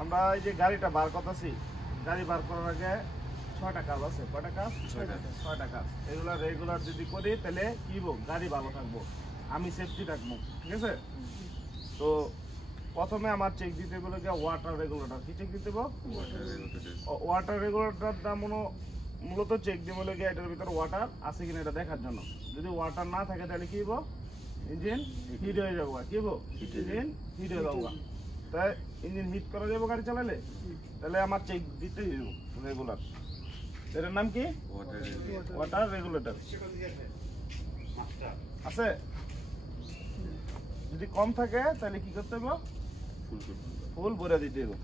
আমরা এই যে গাড়িটা বার করতেছি, গাড়ি বার করার আগে 6টা কাজ আছে। কয়টা কাজ? 6টা কাজ। এগুলা রেগুলার যদি করি তাহলে কি হবো, গাড়ি ভালো থাকবো, আমি সেফটি থাকবো, ঠিক আছে? তো প্রথমে আমার চেক দিতে বলে ওয়াটার রেগুলেটর। কি চেক দিতে হবে? ওয়াটার রেগুলেটরটা মূলত চেক দিয়ে বলে এটার ভিতরে ওয়াটার আছে কিনা এটা দেখার জন্য। যদি ওয়াটার না থাকে তাহলে কি হবো, ইঞ্জিন হিট হয়ে যাবো। কি হবো? ইঞ্জিন হিট হয়ে যাবো। তাই ইঞ্জিন হিট করা যাবো গাড়ি চালালে, তাহলে আমার চেক দিতে দিব রেগুলার। এটার নাম কি? ওয়াটার রেগুলেটর আছে। যদি কম থাকে তাহলে কি করতে হবে, ফুল ভরে দিতে হবে।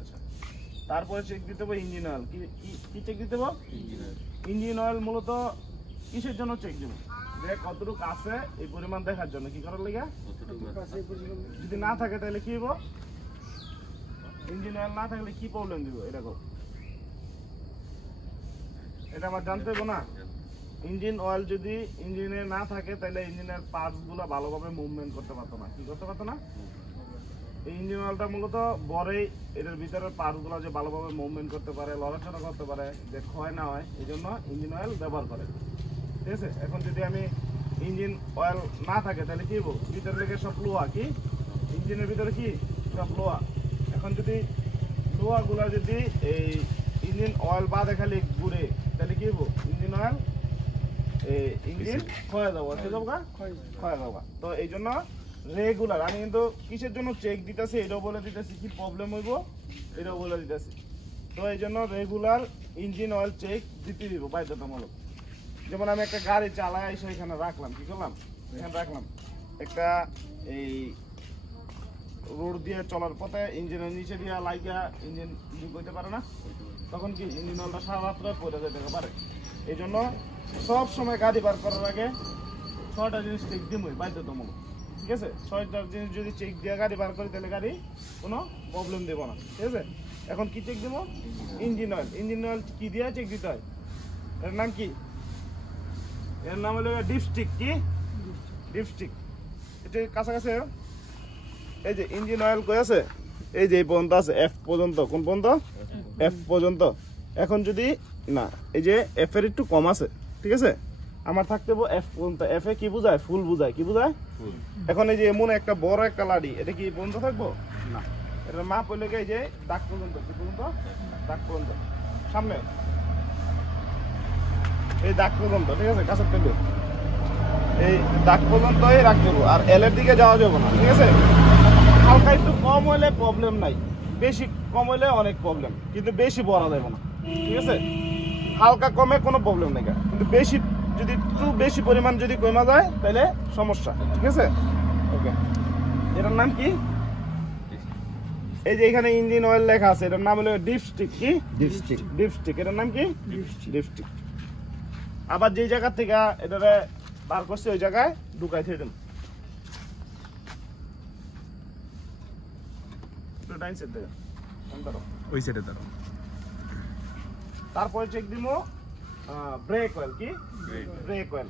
আচ্ছা, তারপরে চেক দিতে হবে ইঞ্জিন অয়েল। কি চেক দিতে হবে? ইঞ্জিন অয়েল মূলত কিসের জন্য চেক দেবো, যে কতটুকু আছে এই পরিমাণ দেখার জন্য। কি করার লেগে? যদি না থাকে তাহলে কি হবো, ইঞ্জিন অয়েল না থাকলে কি প্রবলেম দিব এরকম, এটা আমার জানতে হবে না। ইঞ্জিন অয়েল যদি ইঞ্জিনে না থাকে তাহলে ইঞ্জিনের পার্টস গুলো ভালোভাবে মুভমেন্ট করতে পারতো না। কি করতে পারতো না? এই ইঞ্জিন অয়েলটা মূলত বড়ই এটার ভিতরের পার্টস গুলো যে ভালোভাবে মুভমেন্ট করতে পারে, লড়াচড়া করতে পারে, যে ক্ষয় না হয়, এই জন্য ইঞ্জিন অয়েল ব্যবহার করে, ঠিক আছে? এখন যদি আমি ইঞ্জিন অয়েল না থাকে তাহলে কি হবো, ভিতরে লেগে সব লোহা। কি ইঞ্জিনের ভিতরে কি সব লোহা। এখন যদি লোহাগুলো যদি এই ইঞ্জিন অয়েল বাদে খালি ঘুরে তাহলে কি হবো, ইঞ্জিন অয়েল ইঞ্জিন ক্ষয় যাবো, ক্ষয় যাবো। তো এই জন্য রেগুলার আমি কিন্তু কিসের জন্য চেক দিতেছি এটাও বলে দিতেছি, কি প্রবলেম হইব এটাও বলে দিতেছি। তো এই জন্য রেগুলার ইঞ্জিন অয়েল চেক দিতে দিব বাধ্যতামূলক। যেমন আমি একটা গাড়ি চালাই এসে এখানে রাখলাম, কি করলাম, এখানে রাখলাম একটা এই রোড দিয়ে চলার পথে ইঞ্জিনের নিচে দিয়ে লাইগা ইঞ্জিন লিক হইতে পারে না, তখন কি ইঞ্জিন অয়েলটা সারা রাত্রে পড়ে যেতে পারে। এই জন্য সব সময় গাড়ি বার করার আগে 6টা জিনিস চেক দিবই বাধ্যতামূলক, ঠিক আছে? 6টা জিনিস যদি চেক দিয়ে গাড়ি বার করি তাহলে গাড়ি কোনো প্রবলেম দেবো না, ঠিক আছে? এখন কি চেক দেবো? Engine oil. ইঞ্জিন অয়েল কি দিয়ে চেক দিতে হয়? এর নাম কি? এর নাম হলো ডিপস্টিক। কি ডিপস্টিক? এটা কাছাকাছি এই যে ইঞ্জিন অয়েল কই আছে, এই যে এই পর্যন্ত আছে, এফ পর্যন্ত। কোন পর্যন্ত? এফ পর্যন্ত। এখন যদি না, এই যে এফ এর একটু কম আছে, ঠিক আছে, আমার থাকতে এফ পর্যন্ত। এফ এ কি বোঝায়? ফুল বোঝায়। কি বোঝায়? এখন এই যে এমন একটা বড় একটা লাড়ি, এটা কি পর্যন্ত থাকবো না, এটা মাপ হইলে এই যে দাগ পর্যন্ত। কি পর্যন্ত? দাগ পর্যন্ত, সামনে এই দাগ পর্যন্ত, ঠিক আছে? কাছের থেকে এই দাগ পর্যন্তই রাখতে হবে, আর এল এর দিকে যাওয়া যাবে না, ঠিক আছে? হালকা একটু কম হলে প্রবলেম নাই, বেশি কম হলে অনেক প্রবলেম, কিন্তু বেশি বড় যাবে না, ঠিক আছে? হালকা কমে কোনো প্রবলেম নেই, কিন্তু বেশি যদি একটু বেশি পরিমাণ যদি কমা যায় তাহলে সমস্যা, ঠিক আছে? ওকে, এটার নাম কি? এই যে এখানে ইঞ্জিন অয়েল লেখা আছে, এটার নাম হলো ডিপস্টিক। কি ডিপস্টিক? ডিপস্টিক। এটার নাম কি? ডিপস্টিক। আবার যেই জায়গা থেকে এটারে বার করছে ওই জায়গায় ঢুকাই দিয়ে দেন। ওই সাইডে দাঁড়াও। তারপরে চেক দিব ব্রেক অয়েল। কি brake oil?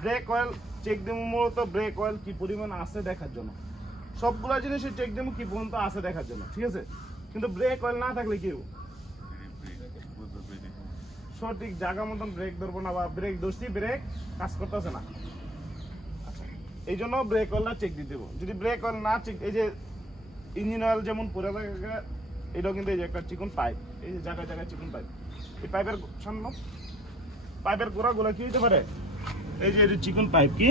Brake oil check দিব মূলত ব্রেক অয়েল কি পরিমাণ আছে দেখার জন্য। সবগুলো জিনিসের চেক দিব কি পর্যন্ত আছে দেখার জন্য, ঠিক আছে? কিন্তু ব্রেক অয়েল না থাকলে কি সঠিক জায়গা মতন ব্রেক ধরবো না, বা ব্রেক ধরছি ব্রেক কাজ করতেছে না, এই জন্য ব্রেক অয়েলটা চেক দিয়ে দেবো। যদি ব্রেক অয়েল না চেক, এই যে ইঞ্জিন অয়েল যেমন পরে থাকে, এটাও কিন্তু এই যে একটা চিকন পাইপ, এই যে জায়গায় জায়গায় চিকন পাইপ, এই পাইপের সামনে পাইপের গোড়াগুলো কি হতে পারে, এই যে চিকন পাইপ। কি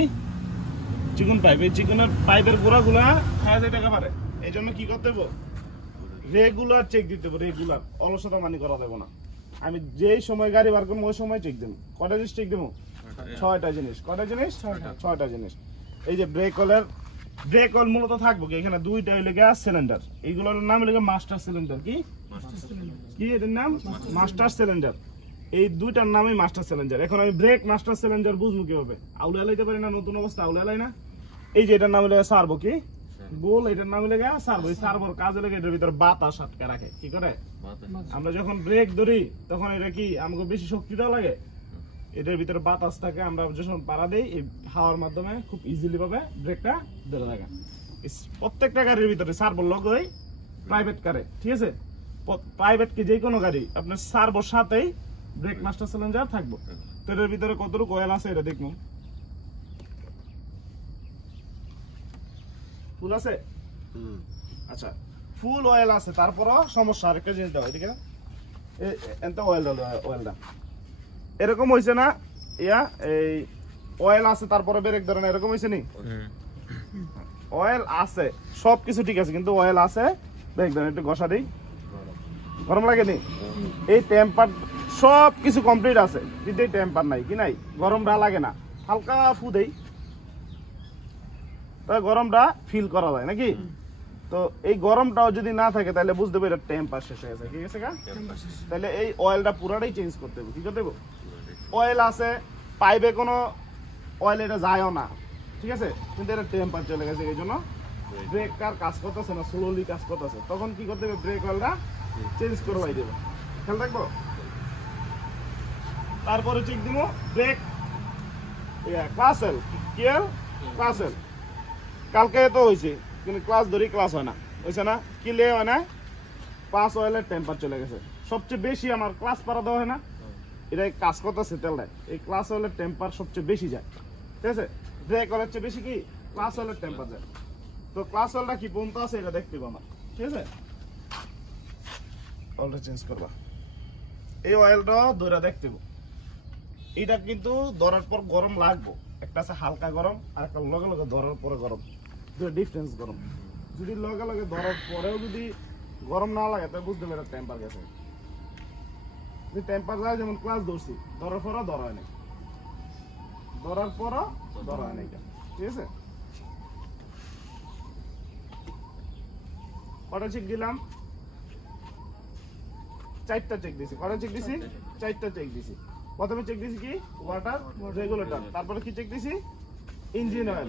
চিকন পাইপ? এই চিকনের পাইপের গোড়াগুলা খাওয়া যেতে পারে। এই জন্য কি করতে হবে, রেগুলার চেক দিতে হবে। রেগুলার, অলসতা মানি করা দেবো না। আমি যেই সময় গাড়ি বার করবো ওই সময় চেক দেবো। কটা জিনিস চেক দেবো? 6টা জিনিস। কটা জিনিস? 6টা জিনিস। এই যে ব্রেক অয়েলের, ব্রেক অয়েল মূলত থাকবো কি এখানে দুইটা হইলে গ্যাস সিলিন্ডার, এইগুলোর নাম হইলে মাস্টার সিলিন্ডার। কি কি এটার নাম? Master cylinder. এই দুইটার নামই মাস্টার সিলিন্ডার। এখন আমি ব্রেক মাস্টার সিলিন্ডার বুঝবো কিভাবে? আউলে লাইতে পারি না, নতুন অবস্থা আউলে লাই না। এই যে এটার নাম হইলে সার্ভো। কি গোল? এটার নাম হইলে সার্ভো। এই সার্ভোর কাজ হলে এটার ভিতরে বাতাস আটকে রাখে। কি করে? আমরা যখন ব্রেক ধরি তখন এটা কি আমাকে বেশি শক্তি দেওয়া লাগে, এটার ভিতরে বাতাস থাকে, আমরা যখন পাড়া দেই এই হাওয়ার মাধ্যমে খুব ইজিলি ভাবে ব্রেকটা ধরে রাখে। প্রত্যেকটা গাড়ির ভিতরে সার্ভোর লগ হয় প্রাইভেট কারে, ঠিক আছে? প্রাইভেট কি যে কোনো গাড়ি আপনার সার্ভোর সাথেই ব্রেক মাস্টার সিলিন্ডার থাকবো। তো এর ভিতরে কতটুকু অয়েল আছে এটা দেখুন। ফুল আছে? আচ্ছা, ফুল অয়েল আছে, তারপরও সমস্যা। আরেকটা জিনিস দাও এদিকে, এনটা অয়েলটা এরকম হয়েছে না ইয়া, এই অয়েল আছে তারপরে ব্রেক ধরে না, এরকম হয়েছে নি? অয়েল আছে, সবকিছু ঠিক আছে, কিন্তু অয়েল আছে ব্রেক ধরে। একটু ঘষা দিই, গরম লাগেনি? এই টেম্পার সব কিছু কমপ্লিট আছে, কিন্তু এই টেম্পার নাই, কি নাই? গরমটা লাগে না, হালকা ফু দেই, তাই গরমটা ফিল করা যায় নাকি? তো এই গরমটাও যদি না থাকে তাহলে বুঝতে পারবে এটা টেম্পার শেষ হয়ে গেছে, ঠিক আছে? তাহলে এই অয়েলটা পুরাটাই চেঞ্জ করতে হবে। কি করতে হবে? অয়েল আছে, পাইপে কোনো অয়েল এটা যায়ও না, ঠিক আছে, কিন্তু এটা টেম্পার চলে গেছে, এই জন্য ব্রেকটার কাজ করতেছে না, স্লোলি কাজ করতেছে। তখন কি করতে হবে? ব্রেক অয়েলটা চেঞ্জ করবাই দেবে, খেয়াল রাখবো। তারপরে চেক দিব ব্রেক ক্লাস অয়েল, কি অয়েল? Clutch oil. কালকে তো হয়েছে, কিন্তু ক্লাস ধরি ক্লাস হয় না, হয়েছে না? কিলে হয় না, ক্লাস অয়েলের টেম্পার চলে গেছে। সবচেয়ে বেশি আমার ক্লাস পারা দেওয়া হয় না, এটা কাজ করতেছে তেলটায়, এই ক্লাস অয়েলের টেম্পার সবচেয়ে বেশি যায়, ঠিক আছে? ব্রেক অয়েলের চেয়ে বেশি কি ক্লাস অয়েলের টেম্পার যায়। তো ক্লাস অয়েলটা কি পর্যন্ত আছে এটা দেখতে পাবো আমার, ঠিক আছে? অয়েলটা চেঞ্জ করবা, এই অয়েলটা ধরে দেখতে পাবো। এটা কিন্তু ধরার পর গরম লাগবো, একটা আছে হালকা গরম আর একটা লগে লগে ধরার পরে গরম, দুটো ডিফারেন্স গরম। যদি লগে লগে ধরার পরেও যদি গরম না লাগে তাহলে বুঝতে পারবে টেম্পার গেছে। যদি টেম্পার যায়, যেমন ক্লাস ধরছি, ধরার পরও ধরা হয় নাই, ধরার পরও ধরা হয় নাই, ঠিক আছে? কটা চেক দিলাম? 4টা চেক দিছি। কটা চেক দিছি? 4টা চেক দিছি। প্রথমে চেক দিছি কি ওয়াটার রেগুলেটর, তারপরে কি চেক দিছি? ইঞ্জিন অয়েল,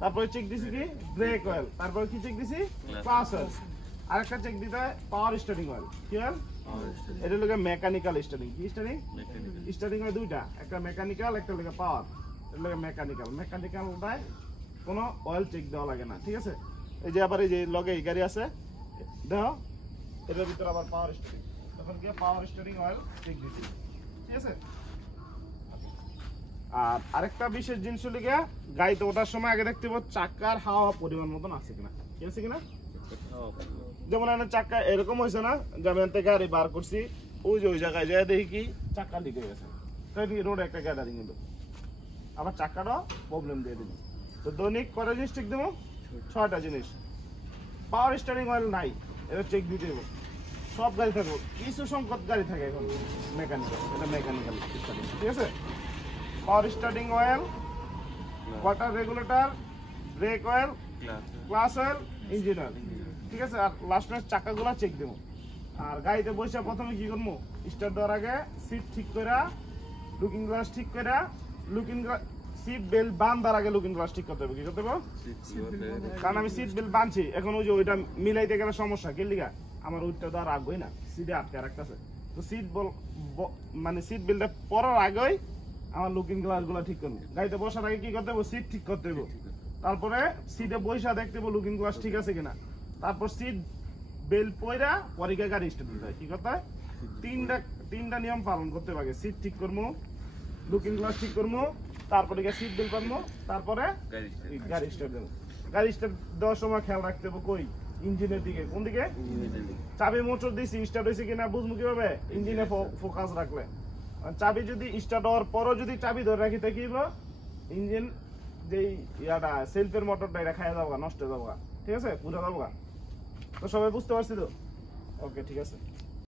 তারপরে চেক দিছি কি ব্রেক অয়েল, তারপরে কি চেক দিছি? Class oil. আরেকটা চেক দিতে হয় পাওয়ার স্টার্টিং অয়েল। কি অয়েল? এটা হলো মেকানিক্যাল স্টার্টিং। কি স্টার্টিং? স্টার্টিং হয় দুইটা, একটা মেকানিক্যাল, একটা হলো পাওয়ার। এটা হলো মেকানিক্যাল। মেকানিক্যালটায় কোনো অয়েল চেক দেওয়া লাগে না, ঠিক আছে? এই যে আবার এই যে লগে এই গাড়ি আছে, দেখো এটার ভিতরে আবার পাওয়ার স্টার্টিং, তখন কি পাওয়ার স্টার্টিং অয়েল চেক দিছি, ঠিক আছে? আর আরেকটা বিশেষ জিনিস হলো গিয়া, গাড়িতে ওঠার সময় আগে দেখতে পাবো চাকার হাওয়া পরিমাণ মতন আছে কিনা, কি আছে কিনা? যেমন এখানে চাকা এরকম হয়েছে না যে আমি এখান থেকে গাড়ি বার করছি, ওই যে ওই জায়গায় যায় দেখি কি চাকা লিক হয়ে গেছে, তাই রোডে একটা গ্যাদারিং কিন্তু আবার চাকাটা প্রবলেম দিয়ে দিল। তো দৈনিক কটা জিনিস চেক দেবো? 6টা জিনিস। পাওয়ার স্টারিং অয়েল নাই, এটা চেক দিতে দেবো। সব গাড়ি থাকবো, কিছু সংকট গাড়ি থাকে এখন মেকানিক্যাল, এটা মেকানিক্যাল স্টার্টিং, ঠিক আছে? Power starting oil, water regulator, brake oil, clutch oil, engine oil, ঠিক আছে? আর লাস্টে চাকাগুলো চেক দেবো। আর গাড়িতে বসে প্রথমে কি করবো? স্টার্ট দেওয়ার আগে সিট ঠিক করে, লুকিং গ্লাস ঠিক করে, লুকিং গ্লাস সিট বেল্ট বাঁধার আগে লুকিং গ্লাস ঠিক করতে হবে। কি করতে হবে? কারণ আমি সিট বেল্ট বাঁধছি, এখন ওই যে ওইটা মিলাইতে গেলে সমস্যা, কি লিগা আমার ওইটা তো আর রাখবোই না, সিটে আটকে রাখতেছে। তো সিট মানে সিট বেল্টটা পরার আগেই আমার লুকিং গ্লাস গুলা ঠিক করবো। গাড়িতে বসার আগে কি করতে হবে? সিট ঠিক করতে হবে। তারপরে সিটে বৈশা দেখতে হবে লুকিং গ্লাস ঠিক আছে কিনা। তারপর সিট বেল্ট পয়রা পরে গাড়ি স্টার্ট দিতে হয়। কি করতে হয়? তিনটা নিয়ম পালন করতে হবে। সিট ঠিক করবো, লুকিং গ্লাস ঠিক করবো, তারপরে সিট বেল্ট বাঁধবো, তারপরে গাড়ি স্টার্ট দেবো। গাড়ি স্টার্ট দেওয়ার সময় খেয়াল রাখতে হবে কই? ইঞ্জিনের দিকে। কোন দিকে? চাবি মোটর দিয়েছি, স্টার্ট হয়েছে কিনা বুঝবো কিভাবে? ইঞ্জিনে ফোকাস রাখলে। চাবি যদি স্টার্ট হওয়ার পরও যদি চাবি ধরে রাখি তাই কি ইঞ্জিন যেই ইয়াটা সেলফের মোটরটা এটা খাইয়া যাবো, নষ্ট হয়ে যাবো, ঠিক আছে? পুরো যাবো। তো সবাই বুঝতে পারছি তো? ওকে, ঠিক আছে।